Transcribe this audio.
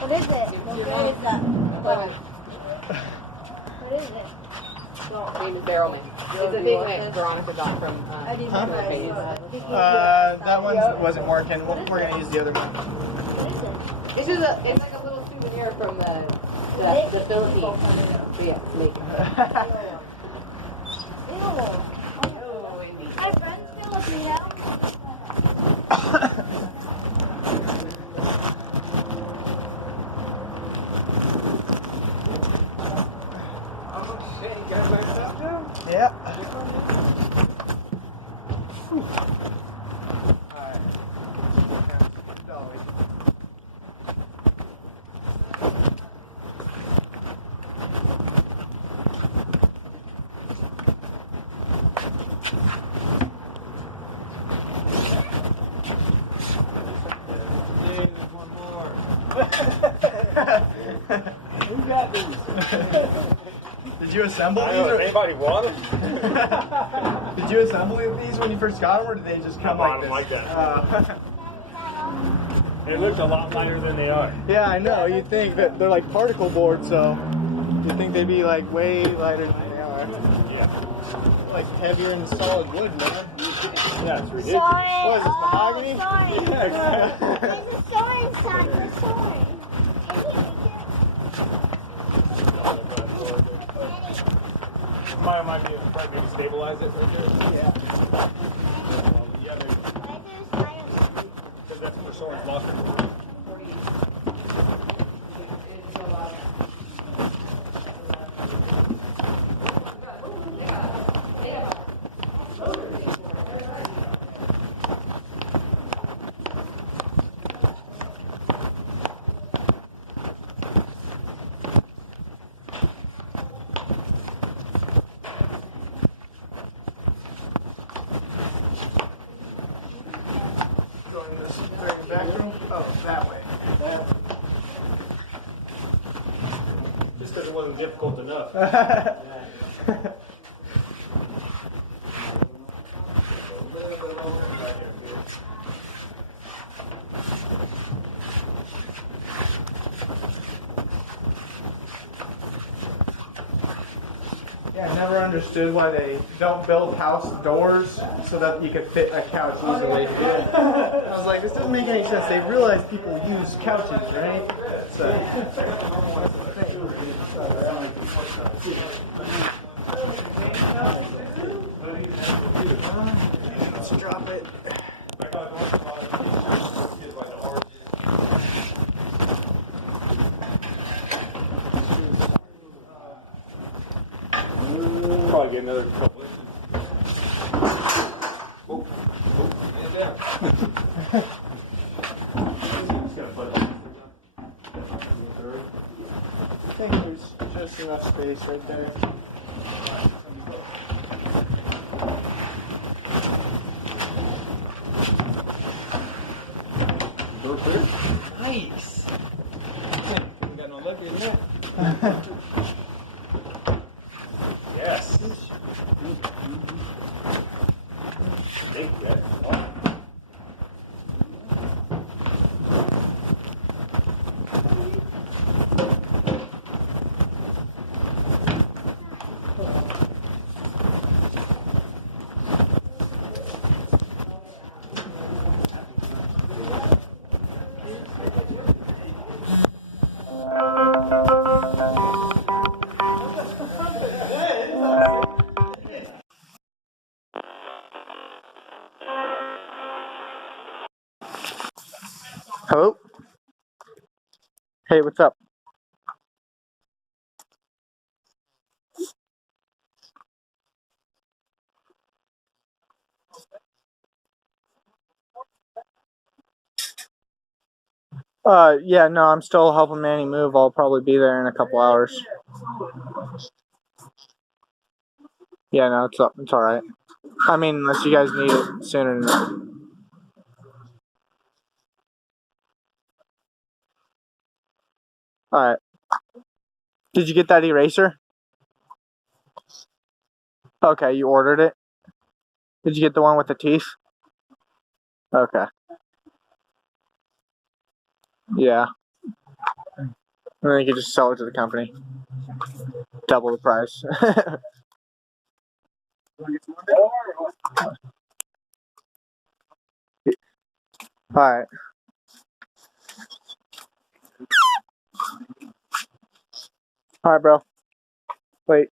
What is it? Where is that? What is it? Name is Barrelman. It's a thing that Veronica got from that one wasn't working. We're gonna use the other one. It's just it's like a little souvenir from the Philippines. So yeah, make it. My friend's Filipino. Yeah. Who got these? Did you assemble these? Or anybody want them? Did you assemble these when you first got them, or did they just come like this? Like that. They look a lot lighter than they are. Yeah, I know. You'd think that they're like particle board, so you'd think they'd be like way lighter than they are. Yeah. Like heavier than solid wood, man. Yeah, it's ridiculous. What is this, mahogany? Yeah, exactly. There's a sword inside the sword. Might be able to maybe stabilize it right there. Yeah. Yeah, maybe. Because that's where someone's lost it. Oh, that way. Just because it wasn't difficult enough. Yeah, I never understood why they don't build house doors so that you could fit a couch easily. I was like, this doesn't make any sense. They realize people use couches, right? So. Let's drop it. Probably get another couple inches. I think there's just enough space right there. Door clear? Nice. Ain't got no luck in that. Yes. Thank you. Hello? Hey, what's up? Yeah, no, I'm still helping Manny move. I'll probably be there in a couple hours. Yeah, no, it's alright. I mean, unless you guys need it sooner than that. Alright. Did you get that eraser? Okay, you ordered it? Did you get the one with the teeth? Okay. Yeah. And then you could just sell it to the company. Double the price. Alright. Alright, bro. Wait.